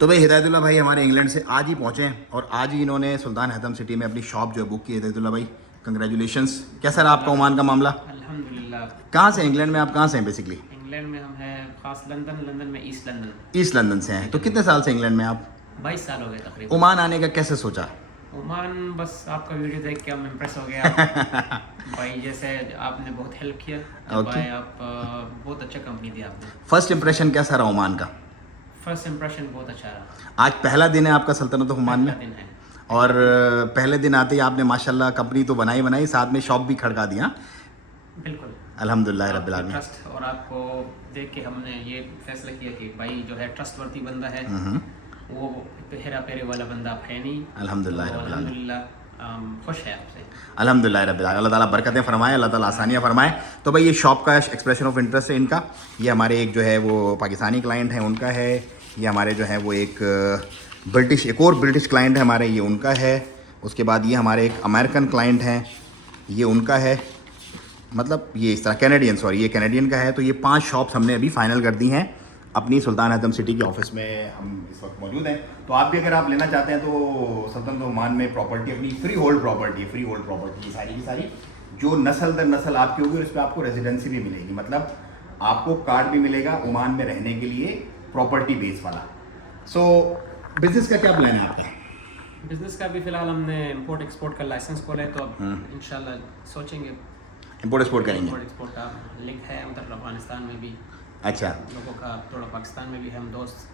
तो भाई हिदायतुल्लाह भाई हमारे इंग्लैंड से आज ही पहुँचे हैं और आज ही इन्होंने सुल्तान हैथम सिटी में अपनी शॉप जो है बुक की। हिदायतुल्लाह भाई कंग्रेचुलेशंस। कैसा रहा आपका ओमान का मामला? अल्हम्दुलिल्लाह। कहाँ से इंग्लैंड में आप कहाँ से हैं बेसिकली? इंग्लैंड में हम हैं खास लंदन में ईस्ट लंदन। ईस्ट लंदन से हैं। तो कितने साल से इंग्लैंड में आप? 22 साल हो गए तकरीबन। ओमान आने का कैसे सोचा? ओमान बस आपका वीडियो देख के हम इम्प्रेस हो गया भाई, जैसे आपने बहुत हेल्प किया। Okay. भाई आप बहुत अच्छा कंपनी दी आपने। फर्स्ट इंप्रेशन कैसा रहा ओमान का? फर्स्ट इंप्रेशन बहुत अच्छा रहा। आज पहला दिन है आपका सल्तनत ओमान में पहला दिन है। और पहले दिन आते ही आपने माशाल्लाह कंपनी तो बनाई साथ में शॉप भी खड़का दिया। बिल्कुल अल्हम्दुलिल्लाह रब्बिल आलमीन। ट्रस्ट और आपको देख के हमने ये फैसला किया कि भाई जो है ट्रस्टवर्दी बंदा है, वो हेरा फेरी वाला बंदा है नहीं। अल्हम्दुलिल्लाह तो रब्बिल आलमीन। अल्हम्दुलिल्लाह खुश है आपसे। अल्हम्दुलिल्लाह रब्बिल आलमीन। अल्लाह ताला बरकतें फरमाए, अल्लाह ताला आसानियाँ फरमाए। तो भाई ये शॉप का एक्सप्रेशन ऑफ इंटरेस्ट है इनका। ये हमारे एक जो है वो पाकिस्तानी क्लाइंट है उनका है। ये हमारे जो है वो एक एक और ब्रिटिश क्लाइंट है हमारे, ये उनका है। उसके बाद ये हमारे एक अमेरिकन क्लाइंट हैं, ये उनका है। मतलब ये इस तरह ये कैनेडियन का है। तो ये 5 शॉप्स हमने अभी फाइनल कर दी हैं अपनी सुल्तान हैथम सिटी के ऑफिस में हम इस वक्त मौजूद हैं। तो आप भी अगर आप लेना चाहते हैं तो सल्तनत ओमान में प्रॉपर्टी अपनी फ्री होल्ड प्रॉपर्टी सारी की सारी जो नस्ल दर नस्ल आपकी होगी और इस पर आपको रेजिडेंसी भी मिलेगी। मतलब आपको कार्ड भी मिलेगा ओमान में रहने के लिए प्रॉपर्टी बेस वाला। सो बिजनेस का क्या प्लान है आपका? बिजनेस का भी फिलहाल हमने इंपोर्ट एक्सपोर्ट का लाइसेंस खोला है, तो अब इंशाल्लाह सोचेंगे इंपोर्ट एक्सपोर्ट करेंगे। इंपोर्ट एक्सपोर्ट का लिंक है उधर अफगानिस्तान में भी अच्छा, लोगों का, थोड़ा पाकिस्तान में भी हम दोस्त,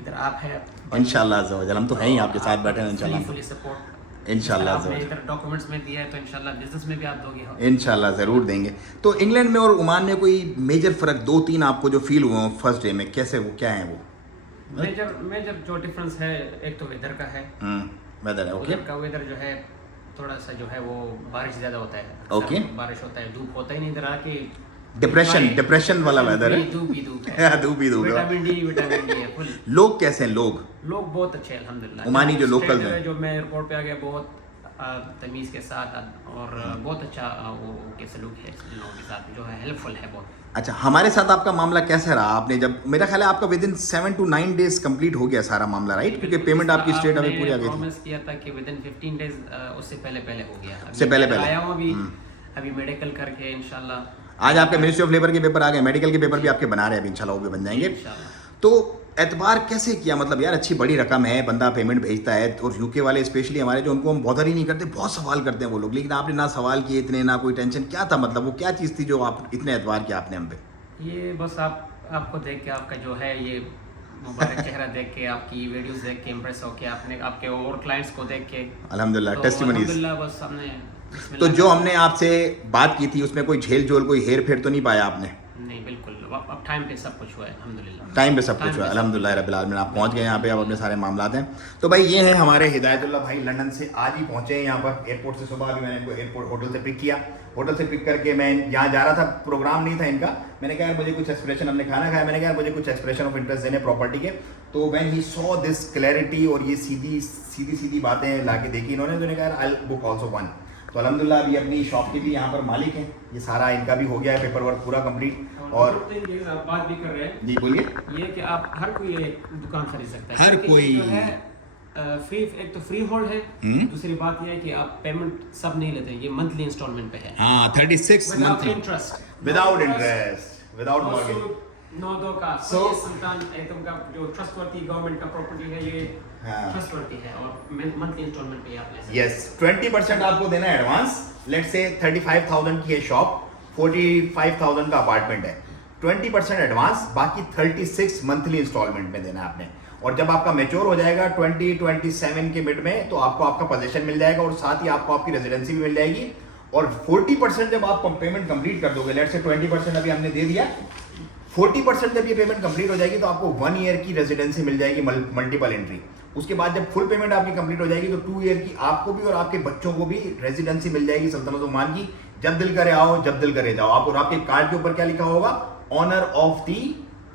इधर आप है इंशाल्लाह अज़्ज़ा हम तो हैं ही आपके साथ बैठे हैं इंशाल्लाह। फुली सपोर्ट इंशाल्लाह आपने इधर डॉक्यूमेंट्स में दिया है, तो इंशाल्लाह बिजनेस में भी आप दोगे। इंशाल्लाह ज़रूर देंगे। तो इंग्लैंड में और ओमान में कोई मेजर फ़र्क 2-3 आपको जो फील हुआ फर्स्ट डे में, कैसे वो क्या है वो? मेजर जो डिफरेंस है, एक तो वेदर का है। वेदर है ओके। उधर का वेदर जो है थोड़ा सा जो है वो बारिश ज़्यादा होता है। ओके। बारिश होता है, धूप होता ही नहीं इधर आके। डिप्रेशन वाला वेदर है। धूप ही धूप है। धूप ही धूप है। विटामिन डी है फुल। लोग कैसे हैं? लोग बहुत अच्छे हैं अल्हम्दुलिल्लाह। ओमानी जो लोकल हैं, जो मैं एयरपोर्ट पे आ गया, बहुत तमीज़ के साथ और बहुत अच्छा वो के सलूक है लोगों के साथ, जो है हेल्पफुल है बहुत। अच्छा, हमारे साथ आपका मामला कैसा रहा? आपने जब मेरा ख्याल है आपका with in 7 to 9 days complete हो गया सारा मामला, राइट? क्योंकि पेमेंट आपकी स्टेट अभी पूरी आ गई थी। प्रॉमिस किया था कि विद इन 15 डेज, उससे पहले हो गया। उससे पहले आया हूँ अभी मेडिकल करके इंशाल्लाह। आज आपके मिनिस्ट्री ऑफ लेबर के पेपर आ गए, मेडिकल के पेपर भी आपके बना रहे हैं अभी, इंशाल्लाह वो भी बन जाएंगे। तो एतबार कैसे किया? मतलब यार अच्छी बड़ी रकम है, बंदा पेमेंट भेजता है, और यूके वाले स्पेशली हमारे जो उनको हम बॉदर ही नहीं करते, बहुत सवाल करते हैं वो लोग। लेकिन आपने ना सवाल किए इतने, ना कोई टेंशन, क्या था? मतलब वो क्या चीज़ थी जो आप इतने एतबार किया आपने हम पे? ये बस आपको देख के, आपका जो है ये मुबारक चेहरा देख के, आपकी वीडियोस देख के इम्प्रेस होके, आपने आपके और क्लाइंट्स को देख के अल्हम्दुलिल्लाह टेस्टिमनीज। अल्हम्दुलिल्लाह बस हमने तो जो हमने आपसे बात की थी उसमें कोई झेल झोल, कोई हेर फेर तो नहीं पाया आपने? नहीं, बिल्कुल अब टाइम पे सब कुछ हुआ है अल्हम्दुलिल्लाह। टाइम पे सब कुछ हुआ अल्हम्दुलिल्लाह रब्बिल आलमीन। आप पहुंच गए यहाँ पे, अब अपने सारे मामलात हैं। तो भाई ये हैं हमारे हिदायतुल्लाह भाई, लंदन से आज ही पहुंचे हैं यहाँ पर एयरपोर्ट से। सुबह अभी मैंने इनको एयरपोर्ट होटल से पिक किया। होटल से पिक करके मैं यहाँ जा रहा था, प्रोग्राम नहीं था इनका। मैंने कहा यार मुझे कुछ एक्सप्रेशन, हमने खाना खाया, मैंने कहा मुझे कुछ एक्सप्रेशन ऑफ इंटरेस्ट देने प्रॉपर्टी के। तो when he saw this clarity और ये सीधी बातें ला के देखी इन्होंने, तो कहा यार आई बुक ऑल्सो वन। तो अल्हम्दुलिल्लाह अभी अपनी शॉप के भी यहाँ पर मालिक हैं, ये सारा इनका भी हो गया है पेपर वर्क पूरा कंप्लीट। और बात भी कर रहे हैं जी बोलिए। ये कि आप हर कोई एक दुकान खरीद सकता है, हर कोई जो है फ्री, एक तो फ्री होल्ड है। दूसरी बात यह है कि आप पेमेंट सब नहीं लेते, ये मंथली इंस्टॉलमेंट पे है। हाँ 36 monthly without interest, without mortgage. 9-2 का। So- ये सुल्तान हैथम का जो ट्रस्टवर्दी गवर्नमेंट का प्रॉपर्टी है, ये ट्रस्टवर्दी है और मंथली इंस्टॉलमेंट पे आप ले सकते हैं। यस, 20% आपको देना है एडवांस। लेट्स से 35,000 की है शॉप, 45,000 का अपार्टमेंट है। 20% एडवांस, बाकी 36 मंथली इंस्टॉलमेंट में देना है आपने। और जब आपका मैच्योर हो जाएगा 2027 के मिड में, तो आपको आपका पोजीशन मिल जाएगा और साथ ही आपको आपकी रेजिडेंसी भी मिल जाएगी। और 40% जब आप पेमेंट कंप्लीट कर दोगे, लेट्स से 20% अभी हमने दे दिया, 40% जब ये पेमेंट कंप्लीट हो जाएगी तो आपको 1 ईयर की रेजिडेंसी मिल जाएगी, मल्टीपल एंट्री। उसके बाद जब फुल पेमेंट आपकी कंप्लीट हो जाएगी तो 2 ईयर की आपको भी और आपके बच्चों को भी रेजिडेंसी मिल जाएगी सल्तनत ओमान की। जब दिल करे आओ, जब दिल करे जाओ। आप और आपके कार्ड के ऊपर क्या लिखा होगा? ऑनर ऑफ दी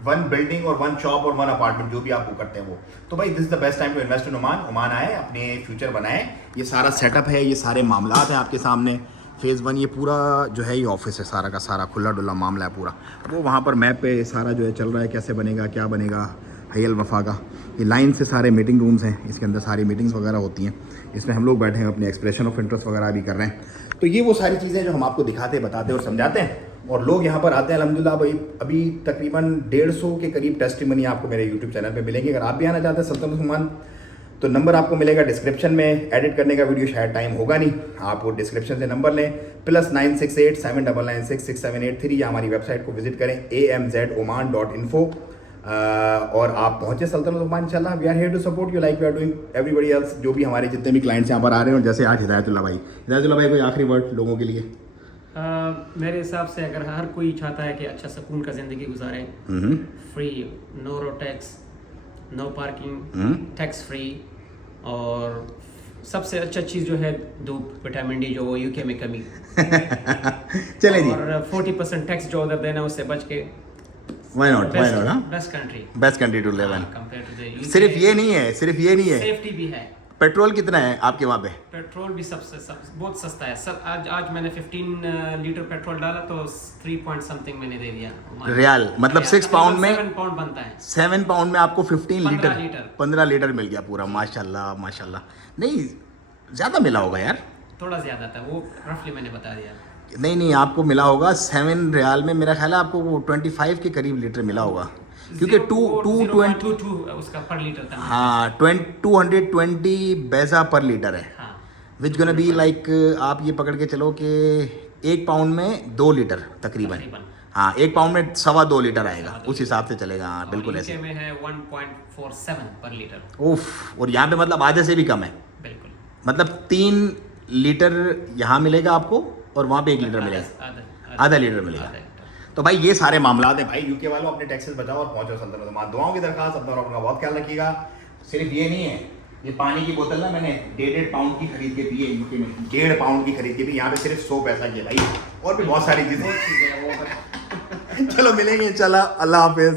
1 बिल्डिंग और 1 शॉप और 1 अपार्टमेंट, जो भी आप वो करते हैं वो। तो भाई this is the best time to invest in Oman आए, अपने फ्यूचर बनाए। ये सारा सेटअप है, ये सारे मामलात हैं आपके सामने। फेज़ 1 ये पूरा जो है ये ऑफिस है, सारा का सारा खुला डुल्ला मामला है पूरा। वो वहाँ पर मैप पे सारा जो है चल रहा है, कैसे बनेगा क्या बनेगा। हयल वफ़ा का। ये लाइन से सारे मीटिंग रूम्स हैं, इसके अंदर सारी मीटिंग्स वगैरह होती हैं। इसमें हम लोग बैठे हैं, अपने एक्सप्रेशन ऑफ इंटरेस्ट वगैरह भी कर रहे हैं। तो ये वो सारी चीज़ें जो हम आपको दिखाते बताते और समझाते हैं, और लोग यहाँ पर आते हैं अल्हम्दुलिल्लाह। भाई अभी तकरीबन 150 के करीब टेस्टिमनी आपको मेरे यूट्यूब चैनल पे मिलेंगे। अगर आप भी आना चाहते हैं सल्तनत ओमान, तो नंबर आपको मिलेगा डिस्क्रिप्शन में। एडिट करने का वीडियो शायद टाइम होगा नहीं, आप वो डिस्क्रिप्शन से नंबर लें, +968 799 6783, या हमारी वेबसाइट को विजिट करें amzoman.info, और आप पहुँचे सल्तनत ओमान इंशाल्लाह। We are here to support you like we are doing everybody else. जो भी हमारे जितने भी क्लाइंट्स यहाँ पर आ रहे हैं, और जैसे आज हिदायतुल्लाह भाई कोई आखिरी वर्ड लोगों के लिए? मेरे हिसाब से अगर हर कोई चाहता है कि अच्छा सुकून का ज़िंदगी गुजारे, free, no road tax, no parking, tax free, और सबसे अच्छा चीज़ जो है धूप, विटामिन डी, जो यूके में कमी चले जी, और 40% टैक्स जो उधर देना उससे बच के why not best country to live in. Compare to सिर्फ ये नहीं है, सेफ्टी भी है। पेट्रोल कितना है आपके वहाँ पे? पेट्रोल भी बहुत सस्ता है सब। आज मैंने 15 लीटर पेट्रोल डाला तो 3 पॉइंट समथिंग मैंने दे दिया रियाल, मतलब 6 पाउंड में 7 पाउंड बनता है। 7 पाउंड में आपको 15 लीटर मिल गया पूरा। माशाल्लाह। नहीं ज़्यादा मिला होगा यार, थोड़ा ज़्यादा था वो, रफली मैंने बता दिया। नहीं आपको मिला होगा 7 रियाल में, मेरा ख्याल है आपको वो 25 के करीब लीटर मिला होगा, क्योंकि 222 उसका पर लीटर था। हाँ 220 पैसा पर लीटर है, विच गोना बी लाइक, आप ये पकड़ के चलो कि 1 पाउंड में 2 लीटर तकरीबन। हाँ 1 पाउंड में 2.25 लीटर आएगा, उस हिसाब से चलेगा। हाँ बिल्कुल ऐसे में है 1.47 पर लीटर। उफ, और यहाँ पे मतलब आधे से भी कम है। बिल्कुल, मतलब 3 लीटर यहाँ मिलेगा आपको, और वहाँ पे 1 लीटर मिलेगा, आधा लीटर मिलेगा। तो भाई ये सारे मामला हैं भाई। यूके वालों अपने टैक्सेस बचाओ और पहुंचो सल्तनत ओमान। दुआओं की दरखास्त, अपना और अपना बहुत ख्याल रखिएगा। सिर्फ ये नहीं है, ये पानी की बोतल ना मैंने 1.5 पाउंड की खरीद के पी है यूके में, 1.5 पाउंड की खरीद के पी, यहाँ पे सिर्फ 100 पैसा की है भाई, और भी बहुत सारी चीज़ें। चलो मिलेंगे इंशाल्लाह। अल्लाह हाफिज़।